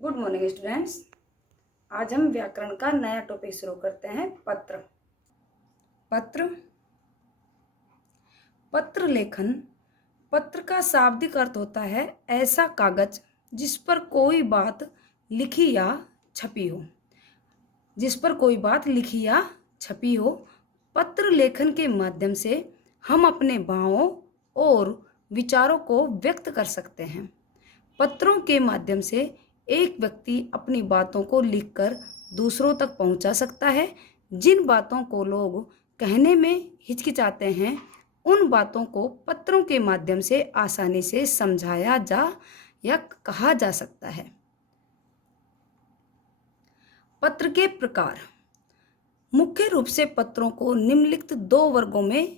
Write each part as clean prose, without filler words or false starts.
Good morning students. आज हम व्याकरण का नया टॉपिक शुरू करते हैं। पत्र। पत्र पत्र लेखन। पत्र का शाब्दिक अर्थ होता है ऐसा कागज जिस पर कोई बात लिखी या छपी हो। पत्र लेखन के माध्यम से हम अपने भावों और विचारों को व्यक्त कर सकते हैं। पत्रों के माध्यम से एक व्यक्ति अपनी बातों को लिखकर दूसरों तक पहुंचा सकता है। जिन बातों को लोग कहने में हिचकिचाते हैं, उन बातों को पत्रों के माध्यम से आसानी से समझाया जा या कहा जा सकता है। पत्र के प्रकार। मुख्य रूप से पत्रों को निम्नलिखित दो वर्गों में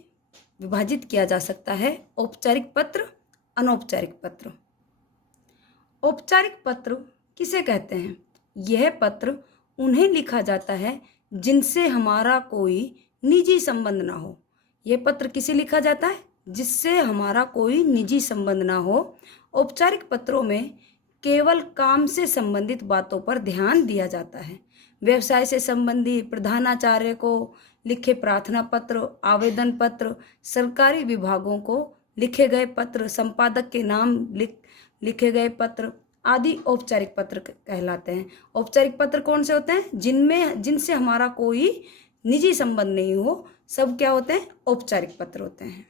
विभाजित किया जा सकता है: औपचारिक पत्र, अनौपचारिक पत्र। औपचारिक पत्र किसे कहते हैं? यह पत्र उन्हें लिखा जाता है जिनसे हमारा कोई निजी संबंध ना हो। यह पत्र किसे लिखा जाता है? जिससे हमारा कोई निजी संबंध ना हो। औपचारिक पत्रों में केवल काम से संबंधित बातों पर ध्यान दिया जाता है। व्यवसाय से संबंधित प्रधानाचार्य को लिखे प्रार्थना पत्र, आवेदन पत्र, सरकारी विभागों को लिखे गए पत्र, संपादक के नाम लिखे गए पत्र आदि औपचारिक पत्र कहलाते हैं। औपचारिक पत्र कौन से होते हैं? जिनसे हमारा कोई निजी संबंध नहीं हो, सब क्या होते हैं? औपचारिक पत्र होते हैं।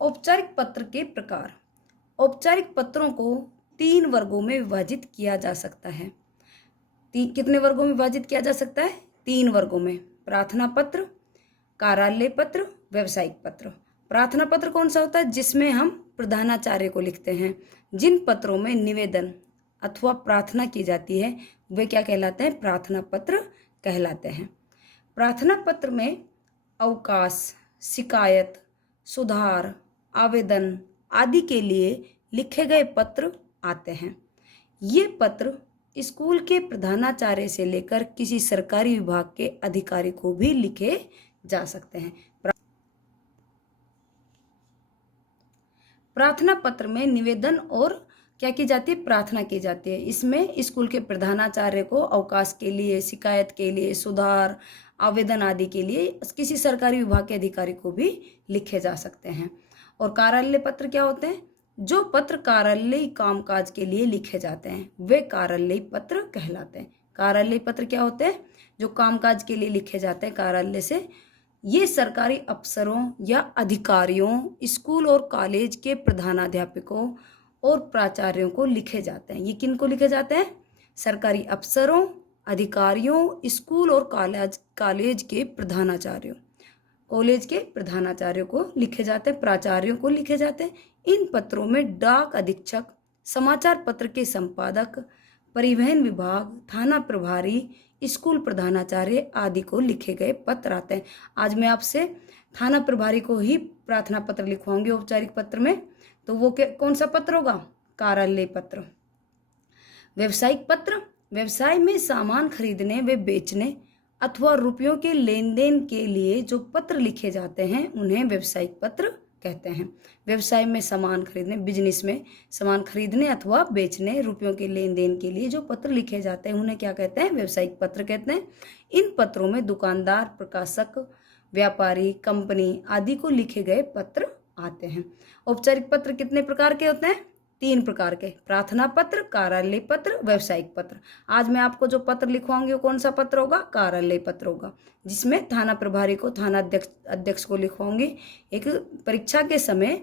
औपचारिक पत्र के प्रकार। औपचारिक पत्रों को 3 वर्गों में विभाजित किया जा सकता है। कितने वर्गों में विभाजित किया जा सकता है? 3 वर्गों में। प्रार्थना पत्र, कार्यालय पत्र, व्यावसायिक पत्र। प्रार्थना पत्र कौन सा होता है? जिसमें हम प्रधानाचार्य को लिखते हैं। जिन पत्रों में निवेदन अथवा प्रार्थना की जाती है वे क्या कहलाते हैं? प्रार्थना पत्र कहलाते हैं। प्रार्थना पत्र में अवकाश, शिकायत, सुधार, आवेदन आदि के लिए लिखे गए पत्र आते हैं। ये पत्र स्कूल के प्रधानाचार्य से लेकर किसी सरकारी विभाग के अधिकारी को भी लिखे जा सकते हैं। प्रार्थना पत्र में निवेदन और क्या की जाती है? प्रार्थना की जाती है। इसमें स्कूल के प्रधानाचार्य को अवकाश के लिए, शिकायत के लिए, सुधार, आवेदन आदि के लिए किसी सरकारी विभाग के अधिकारी को भी लिखे जा सकते हैं। और कार्यालय पत्र क्या होते हैं? जो पत्र कार्यालयी कामकाज के लिए लिखे जाते हैं वे कार्यालयी पत्र कहलाते हैं। कार्यालयी पत्र क्या होते हैं? जो कामकाज के लिए लिखे जाते हैं कार्यालय से। ये सरकारी अफसरों या अधिकारियों, स्कूल और कॉलेज के प्रधानाध्यापकों और प्राचार्यों को लिखे जाते हैं। ये किन को लिखे जाते हैं? सरकारी अफसरों, अधिकारियों, स्कूल और कॉलेज के प्रधानाचार्यों को लिखे जाते हैं, प्राचार्यों को लिखे जाते हैं। इन पत्रों में डाक अधीक्षक, समाचार पत्र के संपादक, परिवहन विभाग, थाना प्रभारी, स्कूल प्रधानाचार्य आदि को लिखे गए पत्र आते हैं। आज मैं आपसे थाना प्रभारी को ही प्रार्थना पत्र लिखवाऊंगी औपचारिक पत्र में। तो वो कौन सा पत्र होगा? कार्यालय पत्र। व्यवसायिक पत्र। व्यवसाय में सामान खरीदने व बेचने अथवा रुपयों के लेन देन के लिए जो पत्र लिखे जाते हैं उन्हें व्यवसायिक पत्र कहते हैं। व्यवसाय में सामान खरीदने, बिजनेस में सामान खरीदने अथवा बेचने, रुपयों के लेन देन के लिए जो पत्र लिखे जाते हैं उन्हें क्या कहते हैं? व्यवसायिक पत्र कहते हैं। इन पत्रों में दुकानदार, प्रकाशक, व्यापारी, कंपनी आदि को लिखे गए पत्र आते हैं। औपचारिक पत्र कितने प्रकार के होते हैं? 3 प्रकार के: प्रार्थना पत्र, कार्यालय पत्र, व्यावसायिक पत्र। आज मैं आपको जो पत्र लिखवाऊंगी वो कौन सा पत्र होगा? कार्यालय पत्र होगा, जिसमें थाना प्रभारी को, थाना अध्यक्ष को लिखवाऊंगी। एक परीक्षा के समय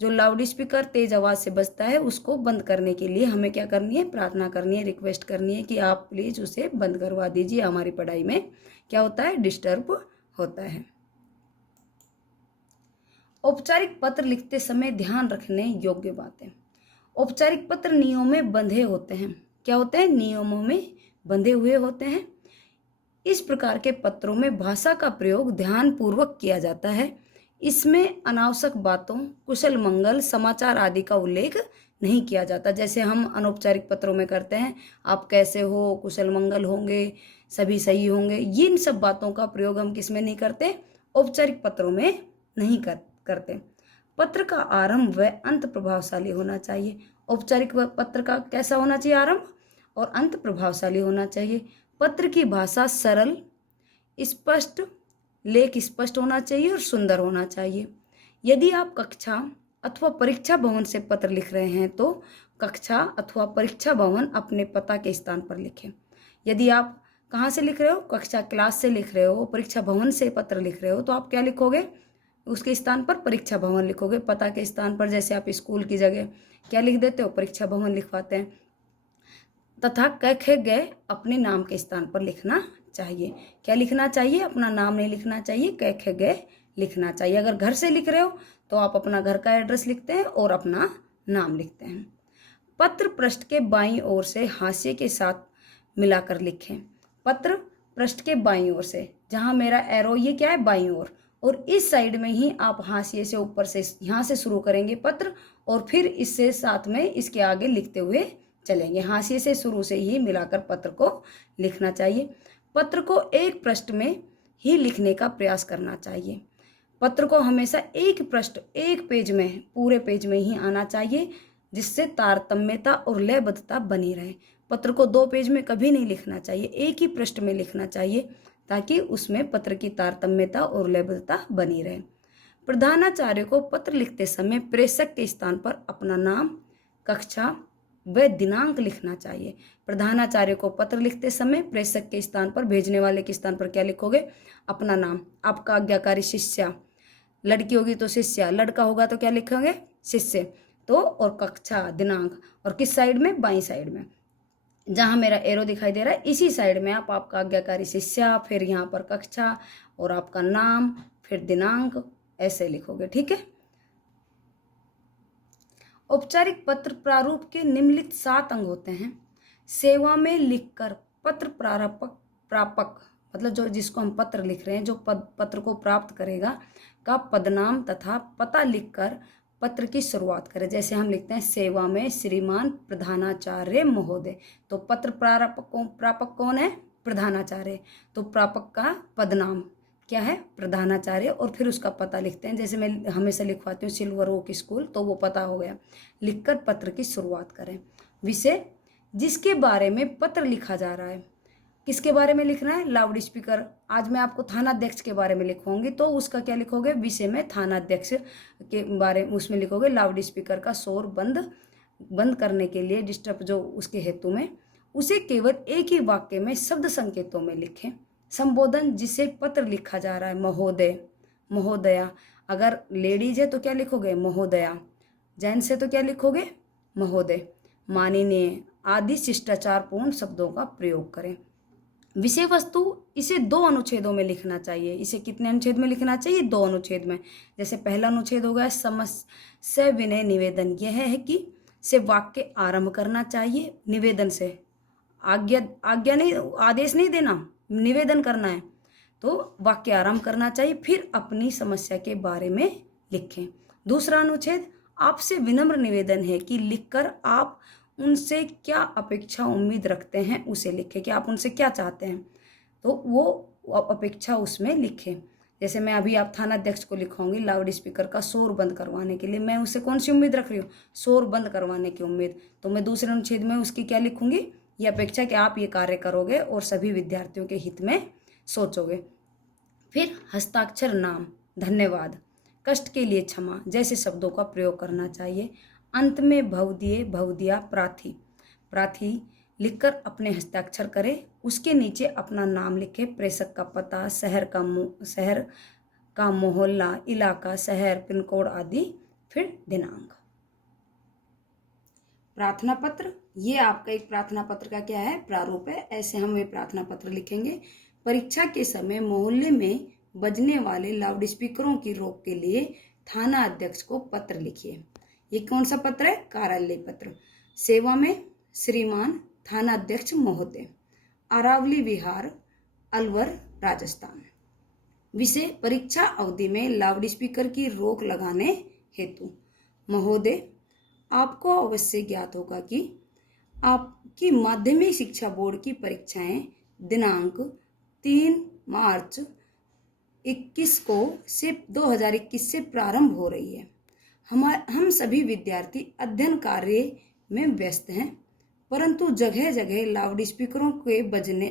जो लाउड स्पीकर तेज आवाज से बजता है उसको बंद करने के लिए हमें क्या करनी है? प्रार्थना करनी है, रिक्वेस्ट करनी है कि आप प्लीज उसे बंद करवा दीजिए। हमारी पढ़ाई में क्या होता है? डिस्टर्ब होता है। औपचारिक पत्र लिखते समय ध्यान रखने योग्य बातें। औपचारिक पत्र नियमों में बंधे होते हैं। क्या होते हैं? नियमों में बंधे हुए होते हैं। इस प्रकार के पत्रों में भाषा का प्रयोग ध्यानपूर्वक किया जाता है। इसमें अनावश्यक बातों, कुशल मंगल, समाचार आदि का उल्लेख नहीं किया जाता, जैसे हम अनौपचारिक पत्रों में करते हैं। आप कैसे हो, कुशल मंगल होंगे, सभी सही होंगे, इन सब बातों का प्रयोग हम किसमें नहीं करते? औपचारिक पत्रों में नहीं करते। पत्र का आरंभ व अंत प्रभावशाली होना चाहिए। औपचारिक पत्र का कैसा होना चाहिए आरंभ और अंत प्रभावशाली होना चाहिए। पत्र की भाषा सरल, स्पष्ट, लेख स्पष्ट होना चाहिए और सुंदर होना चाहिए। यदि आप कक्षा अथवा परीक्षा भवन से पत्र लिख रहे हैं तो कक्षा अथवा परीक्षा भवन अपने पता के स्थान पर लिखें। यदि आप कहाँ से लिख रहे हो, कक्षा क्लास से लिख रहे हो, परीक्षा भवन से पत्र लिख रहे हो, तो आप क्या लिखोगे, उसके स्थान पर परीक्षा भवन लिखोगे। पता के स्थान पर जैसे आप स्कूल की जगह क्या लिख देते हो, परीक्षा भवन लिखवाते हैं। तथा क ख ग अपने नाम के स्थान पर लिखना चाहिए। क्या लिखना चाहिए, अपना नाम नहीं लिखना चाहिए, क ख ग लिखना चाहिए। अगर घर से लिख रहे हो तो आप अपना घर का एड्रेस लिखते हैं और अपना नाम लिखते हैं। पत्र पृष्ठ के बाईं ओर से हाशिए के साथ मिलाकर लिखें। पत्र पृष्ठ के बाईं ओर से, जहां मेरा एरो ये क्या है, बाईं ओर, और इस साइड में ही आप हाशिए से ऊपर से यहाँ से शुरू करेंगे पत्र और फिर इससे साथ में इसके आगे लिखते हुए चलेंगे। हाशिए से शुरू से ही मिलाकर पत्र को लिखना चाहिए। पत्र को एक पृष्ठ में ही लिखने का प्रयास करना चाहिए। पत्र को हमेशा एक पृष्ठ, एक पेज में, पूरे पेज में ही आना चाहिए, जिससे तारतम्यता और लयबद्धता बनी रहे। पत्र को 2 पेज में कभी नहीं लिखना चाहिए, एक ही पृष्ठ में लिखना चाहिए, ताकि उसमें पत्र की तारतम्यता और लयबद्धता बनी रहे। प्रधानाचार्य को पत्र लिखते समय प्रेषक के स्थान पर अपना नाम, कक्षा व दिनांक लिखना चाहिए। प्रधानाचार्य को पत्र लिखते समय प्रेषक के स्थान पर, भेजने वाले के स्थान पर क्या लिखोगे, अपना नाम, आपका आज्ञाकारी शिष्या, लड़की होगी तो शिष्या, लड़का होगा तो क्या लिखोगे, शिष्य, तो और कक्षा, दिनांक, और किस साइड में, बाईं साइड में, जहां मेरा एरो दिखाई दे रहा है इसी साइड में आप आपका आज्ञाकारी शिष्या, फिर यहाँ पर कक्षा और आपका नाम, फिर दिनांक, ऐसे लिखोगे। ठीक है। औपचारिक पत्र प्रारूप के निम्नलिखित 7 अंग होते हैं। सेवा में लिखकर पत्र प्रापक मतलब जो जिसको हम पत्र लिख रहे हैं, जो पत्र को प्राप्त करेगा, का पदनाम तथा पता लिखकर पत्र की शुरुआत करें। जैसे हम लिखते हैं सेवा में श्रीमान प्रधानाचार्य महोदय, तो पत्र प्रापक कौन है, प्रधानाचार्य, तो प्रापक का पदनाम क्या है, प्रधानाचार्य, और फिर उसका पता लिखते हैं। जैसे मैं हमेशा लिखवाती हूँ सिल्वर ओक स्कूल, तो वो पता हो गया। लिखकर पत्र की शुरुआत करें। विषय, जिसके बारे में पत्र लिखा जा रहा है, किसके बारे में लिखना है, लाउड स्पीकर। आज मैं आपको थानाध्यक्ष के बारे में लिखवाऊंगी, तो उसका क्या लिखोगे, विषय में थानाध्यक्ष के बारे में, उसमें लिखोगे लाउड स्पीकर का शोर बंद करने के लिए, डिस्टर्ब जो उसके हेतु में, उसे केवल एक ही वाक्य में शब्द संकेतों में लिखें। संबोधन, जिसे पत्र लिखा जा रहा है, महोदय, महोदया, अगर लेडीज है तो क्या लिखोगे, महोदया, जेंट्स है तो क्या लिखोगे, महोदय, माननीय आदि शिष्टाचारपूर्ण शब्दों का प्रयोग करें। विषय वस्तु, इसे 2 अनुच्छेदों में लिखना चाहिए। इसे कितने अनुच्छेद में लिखना चाहिए, 2 अनुच्छेद में। जैसे पहला अनुच्छेद हो गया समस्या विनय निवेदन, यह है कि से वाक्य आरंभ करना चाहिए निवेदन से, आज्ञा नहीं, आदेश नहीं देना, निवेदन करना है, तो वाक्य आरंभ करना चाहिए, फिर अपनी समस्या के बारे में लिखें। दूसरा अनुच्छेद, आपसे विनम्र निवेदन है कि लिखकर आप उनसे क्या अपेक्षा उम्मीद रखते हैं उसे लिखें, कि आप उनसे क्या चाहते हैं, तो वो अपेक्षा उसमें लिखें। जैसे मैं अभी आप थानाध्यक्ष को लिखवाऊंगी लाउड स्पीकर का शोर बंद करवाने के लिए, मैं उससे कौन सी उम्मीद रख रही हूँ, शोर बंद करवाने की उम्मीद, तो मैं दूसरे अनुच्छेद में उसकी क्या लिखूंगी, ये अपेक्षा कि आप ये कार्य करोगे और सभी विद्यार्थियों के हित में सोचोगे। फिर हस्ताक्षर, नाम, धन्यवाद, कष्ट के लिए क्षमा जैसे शब्दों का प्रयोग करना चाहिए। अंत में भवदीय, भवदिया, प्रार्थी लिखकर अपने हस्ताक्षर करें। उसके नीचे अपना नाम लिखें, प्रेषक का पता, शहर का मोहल्ला, इलाका, शहर, पिन कोड आदि, फिर दिनांक। प्रार्थना पत्र, ये आपका एक प्रार्थना पत्र का क्या है, प्रारूप है। ऐसे हम वे प्रार्थना पत्र लिखेंगे। परीक्षा के समय मोहल्ले में बजने वाले लाउड स्पीकरों की रोक के लिए थाना अध्यक्ष को पत्र लिखिए। ये कौन सा पत्र है, कार्यालय पत्र। सेवा में श्रीमान थाना अध्यक्ष महोदय, अरावली विहार, अलवर, राजस्थान। विषय, परीक्षा अवधि में लाउड स्पीकर की रोक लगाने हेतु। महोदय, आपको अवश्य ज्ञात होगा कि आपकी माध्यमिक शिक्षा बोर्ड की परीक्षाएं दिनांक 3 मार्च 2021 से प्रारंभ हो रही है। हम सभी विद्यार्थी अध्ययन कार्य में व्यस्त हैं, परंतु जगह जगह लाउड स्पीकरों के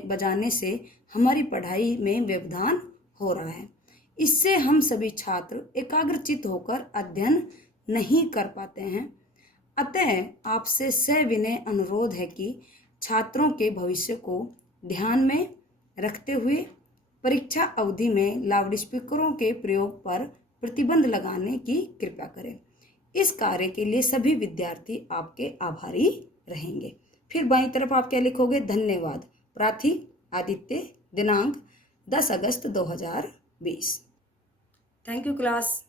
बजाने से हमारी पढ़ाई में व्यवधान हो रहा है। इससे हम सभी छात्र एकाग्रचित्त होकर अध्ययन नहीं कर पाते हैं। अतः आपसे सविनय अनुरोध है कि छात्रों के भविष्य को ध्यान में रखते हुए परीक्षा अवधि में लाउड स्पीकरों के प्रयोग पर प्रतिबंध लगाने की कृपा करें। इस कार्य के लिए सभी विद्यार्थी आपके आभारी रहेंगे। फिर बाईं तरफ आप क्या लिखोगे? धन्यवाद। प्रार्थी आदित्य, दिनांक 10 अगस्त 2020। Thank you class.